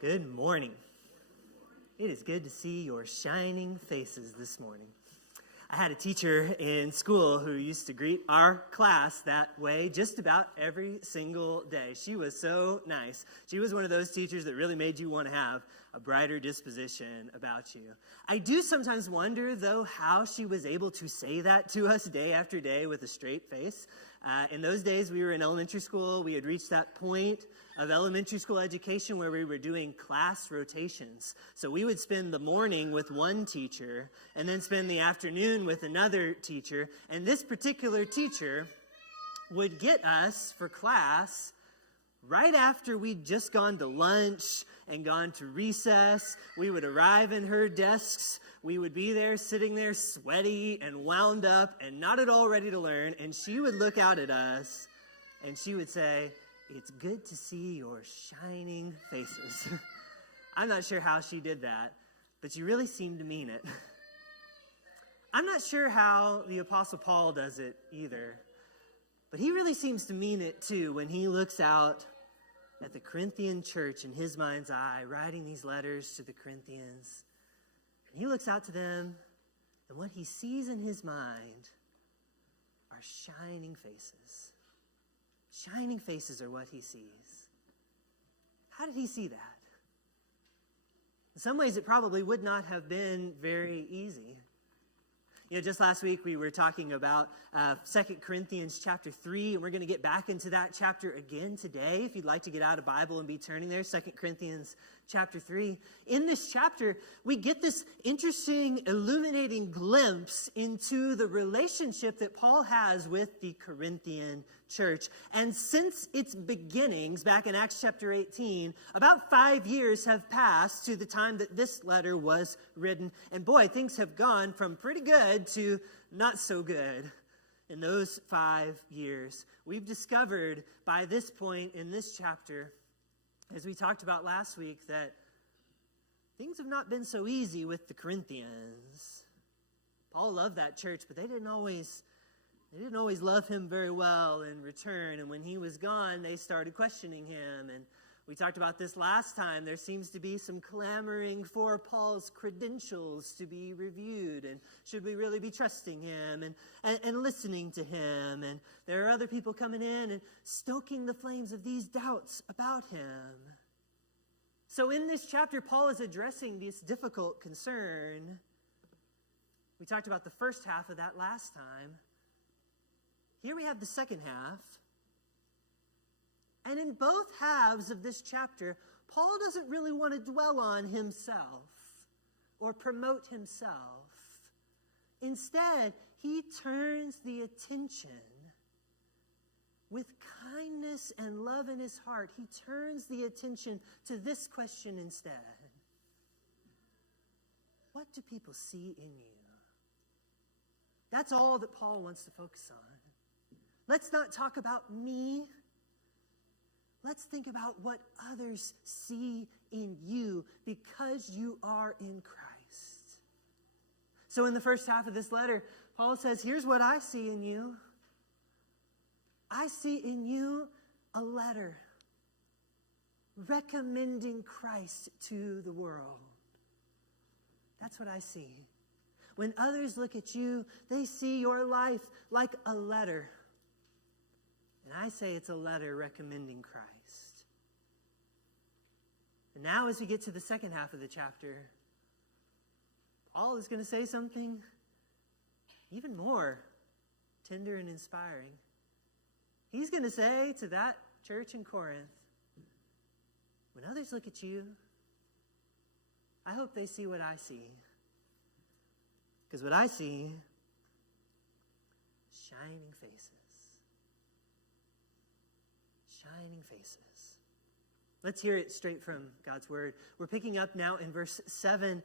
Good morning. It is good to see your shining faces this morning. I had a teacher in school who used to greet our class that way just about every single day. She was so nice. She was one of those teachers that really made you want to have a brighter disposition about you. I do sometimes wonder, though, how she was able to say that to us day after day with a straight face. In those days, we were in elementary school. We had reached that point of elementary school education where we were doing class rotations. So we would spend the morning with one teacher and then spend the afternoon with another teacher. And this particular teacher would get us for class right after we'd just gone to lunch and gone to recess. We would arrive in her desks. We would be there, sitting there, sweaty and wound up and not at all ready to learn. And she would look out at us and she would say, "It's good to see your shining faces." I'm not sure how she did that, but she really seemed to mean it. I'm not sure how the Apostle Paul does it either, but he really seems to mean it too when he looks out at the Corinthian church in his mind's eye, writing these letters to the Corinthians. And he looks out to them, and what he sees in his mind are shining faces. Shining faces are what he sees. How did he see that? In some ways, it probably would not have been very easy. Just last week we were talking about 2 Corinthians chapter 3, and we're going to get back into that chapter again today. If you'd like to get out a Bible and be turning there, 2 Corinthians chapter 3. In this chapter, we get this interesting, illuminating glimpse into the relationship that Paul has with the Corinthian church. And since its beginnings, back in Acts chapter 18, about 5 years have passed to the time that this letter was written. And boy, things have gone from pretty good to not so good in those 5 years. We've discovered by this point in this chapter, as we talked about last week, that things have not been so easy with the Corinthians. Paul loved that church, but they didn't always love him very well in return. And when he was gone, they started questioning him. And we talked about this last time. There seems to be some clamoring for Paul's credentials to be reviewed. And should we really be trusting him and listening to him? And there are other people coming in and stoking the flames of these doubts about him. So in this chapter, Paul is addressing this difficult concern. We talked about the first half of that last time. Here we have the second half. And in both halves of this chapter, Paul doesn't really want to dwell on himself or promote himself. Instead, he turns the attention with kindness and love in his heart. He turns the attention to this question instead. What do people see in you? That's all that Paul wants to focus on. Let's not talk about me. Let's think about what others see in you because you are in Christ. So in the first half of this letter, Paul says, here's what I see in you. I see in you a letter recommending Christ to the world. That's what I see. When others look at you, they see your life like a letter. And I say it's a letter recommending Christ. And now as we get to the second half of the chapter, Paul is going to say something even more tender and inspiring. He's going to say to that church in Corinth, when others look at you, I hope they see what I see. Because what I see, shining faces. Shining faces. Let's hear it straight from God's word. We're picking up now in verse 7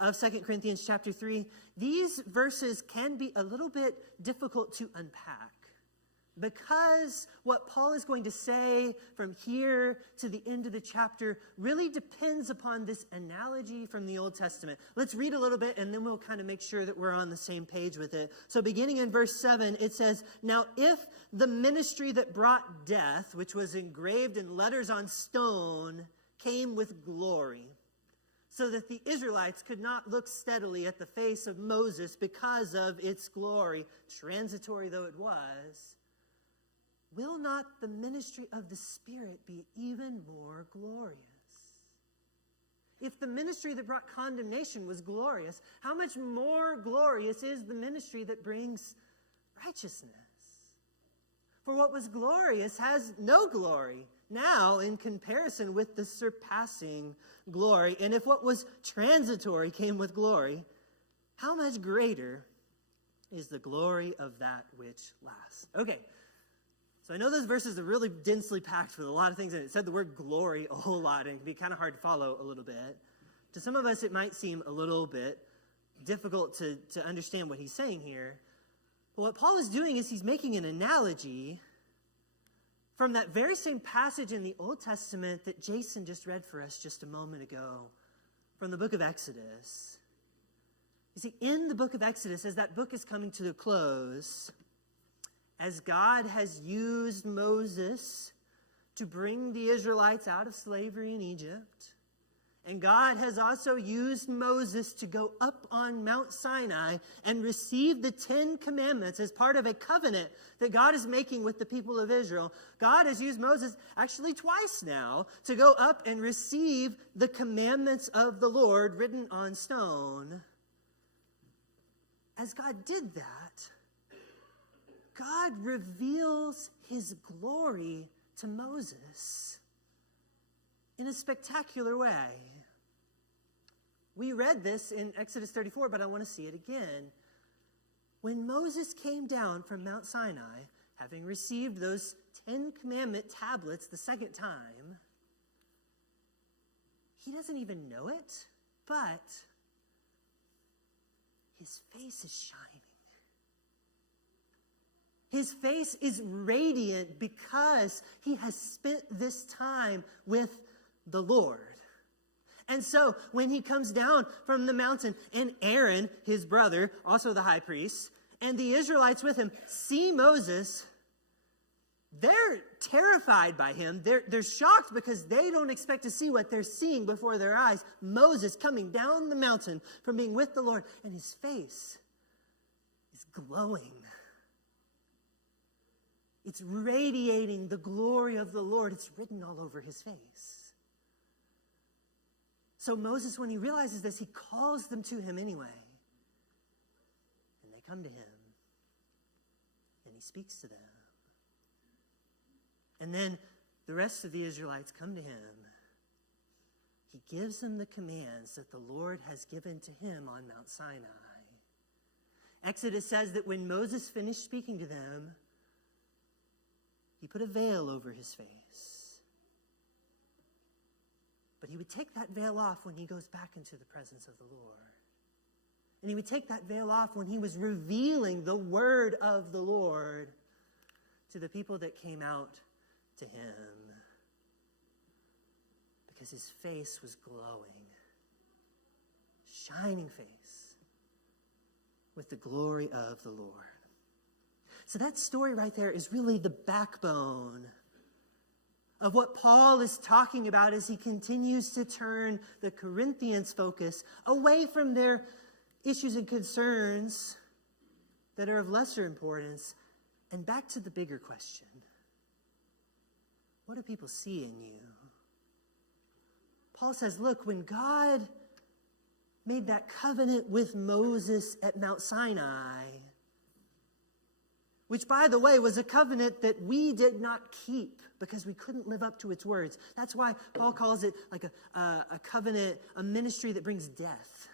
of 2 Corinthians chapter 3. These verses can be a little bit difficult to unpack because what Paul is going to say from here to the end of the chapter really depends upon this analogy from the Old Testament. Let's read a little bit and then we'll kind of make sure that we're on the same page with it. So beginning in verse 7, it says, "Now if the ministry that brought death, which was engraved in letters on stone, came with glory, so that the Israelites could not look steadily at the face of Moses because of its glory, transitory though it was, will not the ministry of the Spirit be even more glorious? If the ministry that brought condemnation was glorious, how much more glorious is the ministry that brings righteousness? For what was glorious has no glory now in comparison with the surpassing glory. And if what was transitory came with glory, how much greater is the glory of that which lasts? Okay, so I know those verses are really densely packed with a lot of things in it. It said the word glory a whole lot, and it can be kind of hard to follow a little bit. To some of us, it might seem a little bit difficult to understand what he's saying here. But what Paul is doing is he's making an analogy from that very same passage in the Old Testament that Jason just read for us just a moment ago from the book of Exodus. You see, in the book of Exodus, as that book is coming to a close, as God has used Moses to bring the Israelites out of slavery in Egypt, and God has also used Moses to go up on Mount Sinai and receive the 10 Commandments as part of a covenant that God is making with the people of Israel. God has used Moses actually twice now to go up and receive the commandments of the Lord written on stone. As God did that, God reveals his glory to Moses in a spectacular way. We read this in Exodus 34, but I want to see it again. When Moses came down from Mount Sinai, having received those 10 commandment tablets the second time, he doesn't even know it, but his face is shining. His face is radiant because he has spent this time with the Lord. And so when he comes down from the mountain and Aaron, his brother, also the high priest, and the Israelites with him see Moses, they're terrified by him. They're shocked because they don't expect to see what they're seeing before their eyes. Moses coming down the mountain from being with the Lord, and his face is glowing. It's radiating the glory of the Lord. It's written all over his face. So Moses, when he realizes this, he calls them to him anyway. And they come to him. And he speaks to them. And then the rest of the Israelites come to him. He gives them the commands that the Lord has given to him on Mount Sinai. Exodus says that when Moses finished speaking to them, he put a veil over his face. But he would take that veil off when he goes back into the presence of the Lord. And he would take that veil off when he was revealing the word of the Lord to the people that came out to him. Because his face was glowing, shining face with the glory of the Lord. So that story right there is really the backbone of what Paul is talking about as he continues to turn the Corinthians' focus away from their issues and concerns that are of lesser importance and back to the bigger question. What do people see in you? Paul says, look, when God made that covenant with Moses at Mount Sinai, which, by the way, was a covenant that we did not keep because we couldn't live up to its words. That's why Paul calls it like a covenant, a ministry that brings death.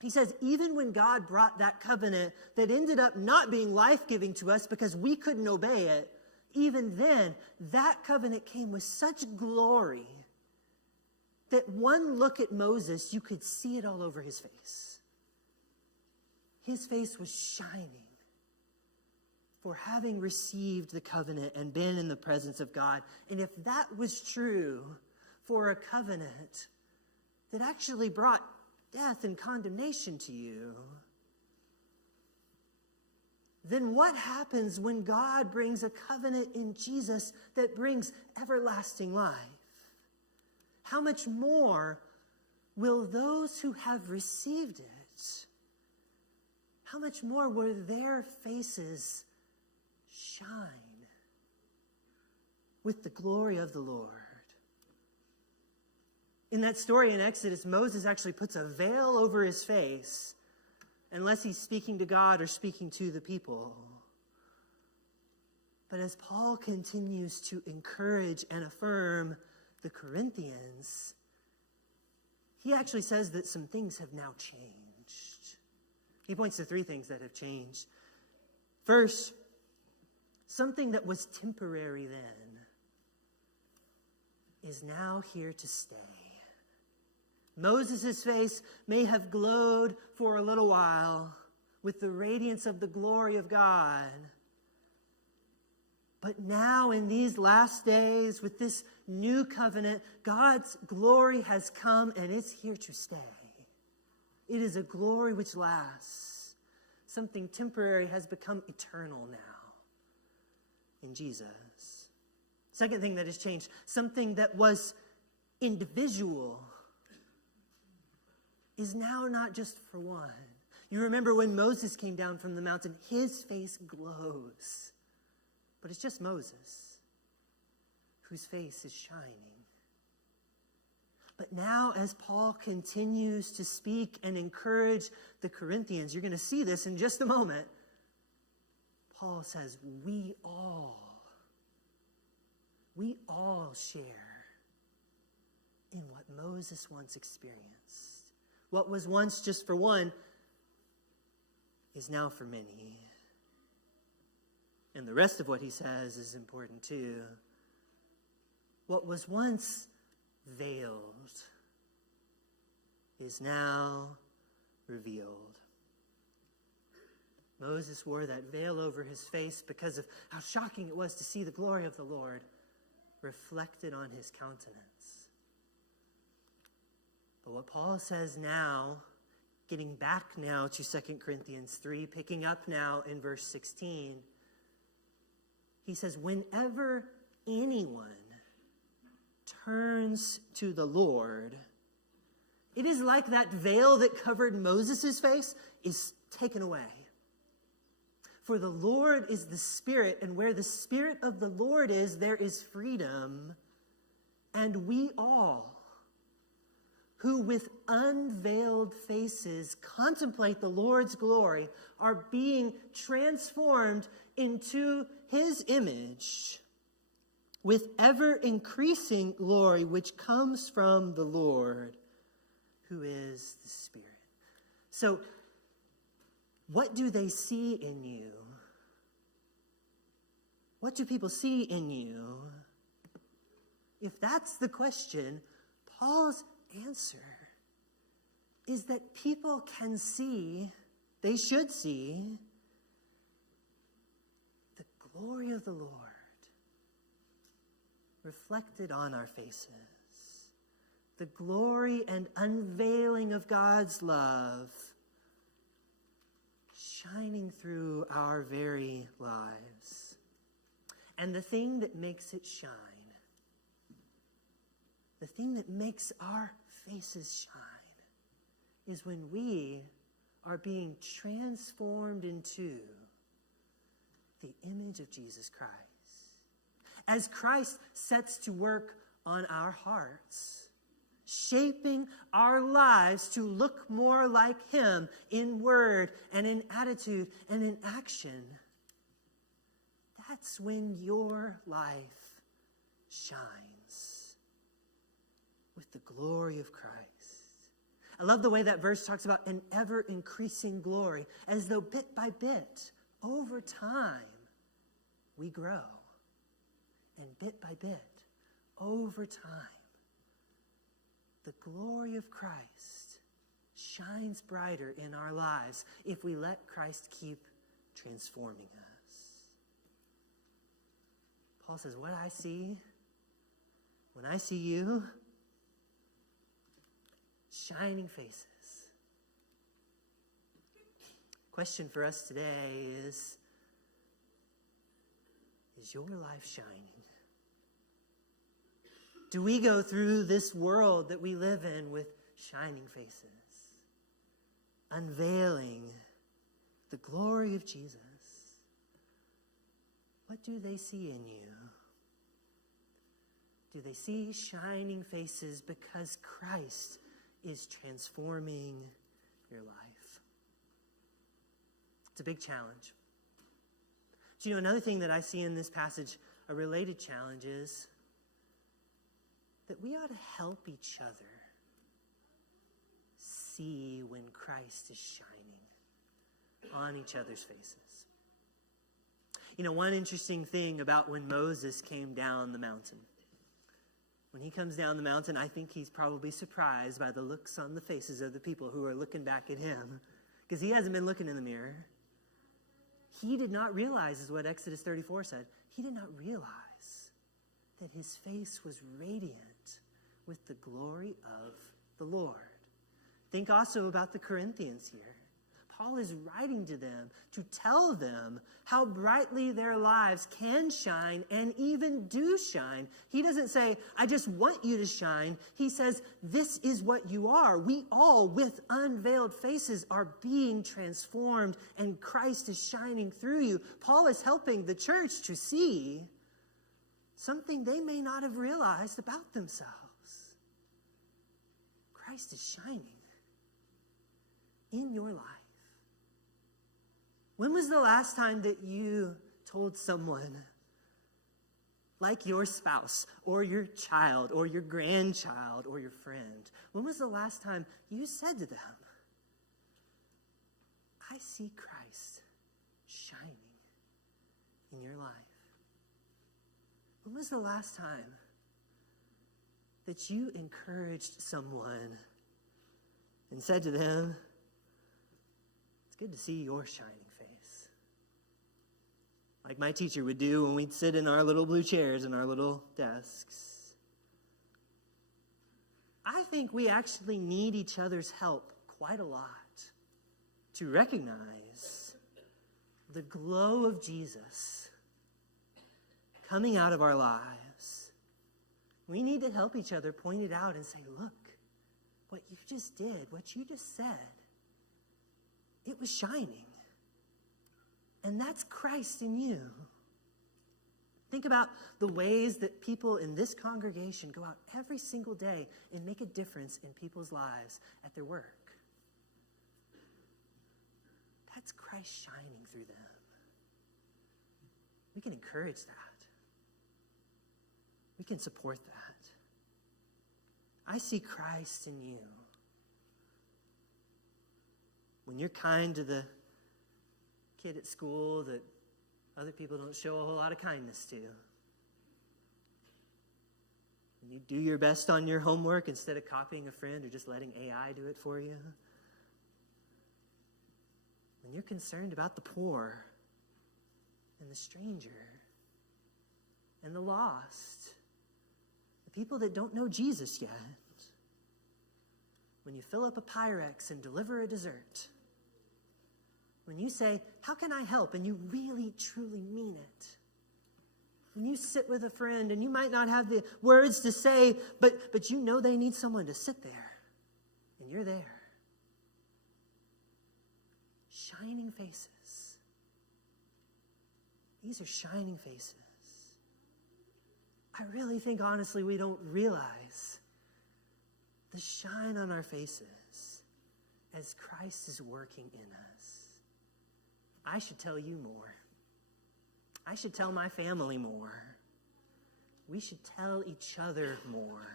He says, even when God brought that covenant that ended up not being life-giving to us because we couldn't obey it, even then, that covenant came with such glory that one look at Moses, you could see it all over his face. His face was shining for having received the covenant and been in the presence of God. And if that was true for a covenant that actually brought death and condemnation to you, then what happens when God brings a covenant in Jesus that brings everlasting life? how much more will those who have received it, how much more will their faces shine with the glory of the Lord? In that story in Exodus, Moses actually puts a veil over his face unless he's speaking to God or speaking to the people. But as Paul continues to encourage and affirm the Corinthians, he actually says that some things have now changed. He points to three things that have changed. First, something that was temporary then is now here to stay. Moses' face may have glowed for a little while with the radiance of the glory of God. But now in these last days, with this new covenant, God's glory has come and it's here to stay. It is a glory which lasts. Something temporary has become eternal now in Jesus. Second thing that has changed, something that was individual is now not just for one. You remember when Moses came down from the mountain, his face glows. But it's just Moses whose face is shining. But now as Paul continues to speak and encourage the Corinthians, you're going to see this in just a moment. Paul says, we all share in what Moses once experienced. What was once just for one is now for many. And the rest of what he says is important too. What was once veiled is now revealed. Moses wore that veil over his face because of how shocking it was to see the glory of the Lord reflected on his countenance. But what Paul says now, getting back now to 2 Corinthians 3, picking up now in verse 16, he says, whenever anyone turns to the Lord, it is like that veil that covered Moses' face is taken away. For the Lord is the Spirit, and where the Spirit of the Lord is, there is freedom. And we all, who with unveiled faces contemplate the Lord's glory, are being transformed into his image with ever-increasing glory, which comes from the Lord, who is the Spirit. So, what do they see in you? What do people see in you? If that's the question, Paul's answer is that people can see, they should see, the glory of the Lord reflected on our faces. The glory and unveiling of God's love shining through our very lives. And the thing that makes it shine, the thing that makes our faces shine, is when we are being transformed into the image of Jesus Christ. As Christ sets to work on our hearts, shaping our lives to look more like him in word and in attitude and in action, that's when your life shines with the glory of Christ. I love the way that verse talks about an ever-increasing glory, as though bit by bit, over time, we grow. And bit by bit, over time, the glory of Christ shines brighter in our lives if we let Christ keep transforming us. Paul says, what I see, when I see you, shining faces. Question for us today is your life shining? Do we go through this world that we live in with shining faces, unveiling the glory of Jesus? What do they see in you? Do they see shining faces because Christ is transforming your life? It's a big challenge. Do you know, another thing that I see in this passage, a related challenge, is that we ought to help each other see when Christ is shining on each other's faces. You know, one interesting thing about when Moses came down the mountain. When he comes down the mountain, I think he's probably surprised by the looks on the faces of the people who are looking back at him, because he hasn't been looking in the mirror. He did not realize, is what Exodus 34 said, he did not realize that his face was radiant with the glory of the Lord. Think also about the Corinthians here. Paul is writing to them to tell them how brightly their lives can shine and even do shine. He doesn't say, I just want you to shine. He says, this is what you are. We all, with unveiled faces, are being transformed, and Christ is shining through you. Paul is helping the church to see something they may not have realized about themselves. Christ is shining in your life. When was the last time that you told someone, like your spouse or your child or your grandchild or your friend, when was the last time you said to them, I see Christ shining in your life? When was the last time that you encouraged someone and said to them, it's good to see your shining face? Like my teacher would do when we'd sit in our little blue chairs and our little desks. I think we actually need each other's help quite a lot to recognize the glow of Jesus coming out of our lives. We need to help each other point it out and say, look, what you just did, what you just said, it was shining. And that's Christ in you. Think about the ways that people in this congregation go out every single day and make a difference in people's lives at their work. That's Christ shining through them. We can encourage that. We can support that. I see Christ in you. When you're kind to the kid at school that other people don't show a whole lot of kindness to. When you do your best on your homework instead of copying a friend or just letting AI do it for you. When you're concerned about the poor and the stranger and the lost, the people that don't know Jesus yet. When you fill up a Pyrex and deliver a dessert. When you say, how can I help? And you really, truly mean it. When you sit with a friend and you might not have the words to say, but you know they need someone to sit there. And you're there. Shining faces. These are shining faces. I really think, honestly, we don't realize the shine on our faces as Christ is working in us. I should tell you more. I should tell my family more. We should tell each other more.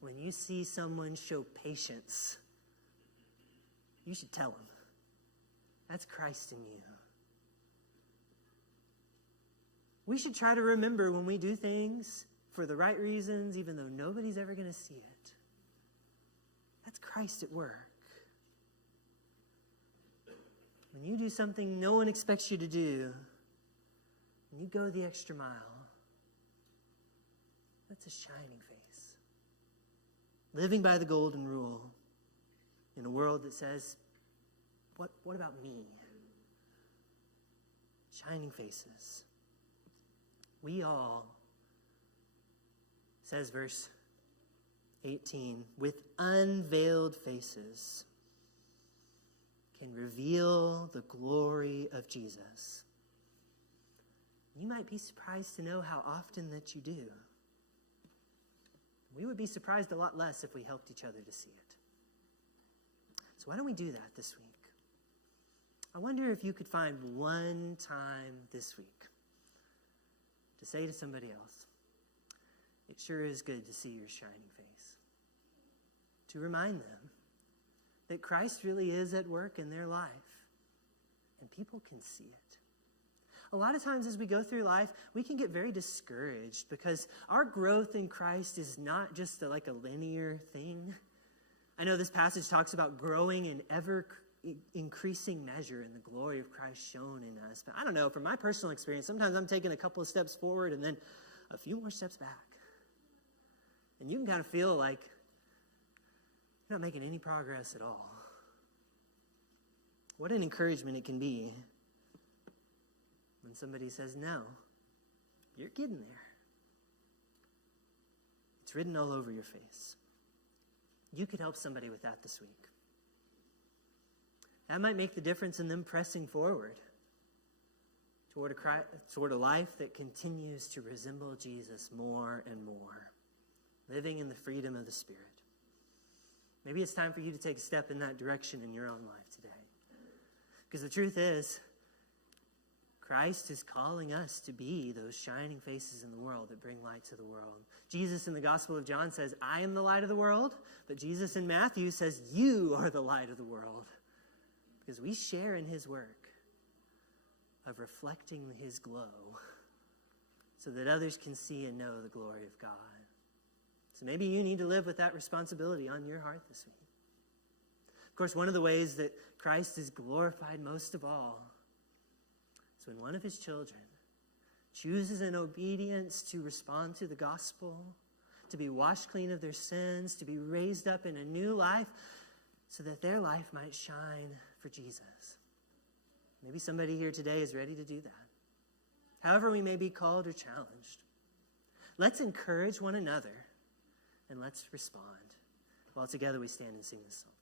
When you see someone show patience, you should tell them. That's Christ in you. We should try to remember when we do things for the right reasons, even though nobody's ever going to see it. That's Christ at work. When you do something no one expects you to do, and you go the extra mile, that's a shining face. Living by the golden rule in a world that says, what about me? Shining faces. We all says, verse 18, with unveiled faces can reveal the glory of Jesus. You might be surprised to know how often that you do. We would be surprised a lot less if we helped each other to see it. So why don't we do that this week? I wonder if you could find one time this week to say to somebody else, it sure is good to see your shining face. To remind them that Christ really is at work in their life, and people can see it. A lot of times as we go through life, we can get very discouraged because our growth in Christ is not just like a linear thing. I know this passage talks about growing in ever increasing measure in the glory of Christ shown in us. But I don't know, from my personal experience, sometimes I'm taking a couple of steps forward and then a few more steps back. And you can kind of feel like you're not making any progress at all. What an encouragement it can be when somebody says, no, you're getting there. It's written all over your face. You could help somebody with that this week. That might make the difference in them pressing forward toward a life that continues to resemble Jesus more and more, living in the freedom of the Spirit. Maybe it's time for you to take a step in that direction in your own life today. Because the truth is, Christ is calling us to be those shining faces in the world that bring light to the world. Jesus in the Gospel of John says, I am the light of the world. But Jesus in Matthew says, you are the light of the world. Because we share in his work of reflecting his glow so that others can see and know the glory of God. So maybe you need to live with that responsibility on your heart this week. Of course, one of the ways that Christ is glorified most of all is when one of his children chooses in obedience to respond to the gospel, to be washed clean of their sins, to be raised up in a new life so that their life might shine for Jesus. Maybe somebody here today is ready to do that. However we may be called or challenged, let's encourage one another and let's respond while together we stand and sing this song.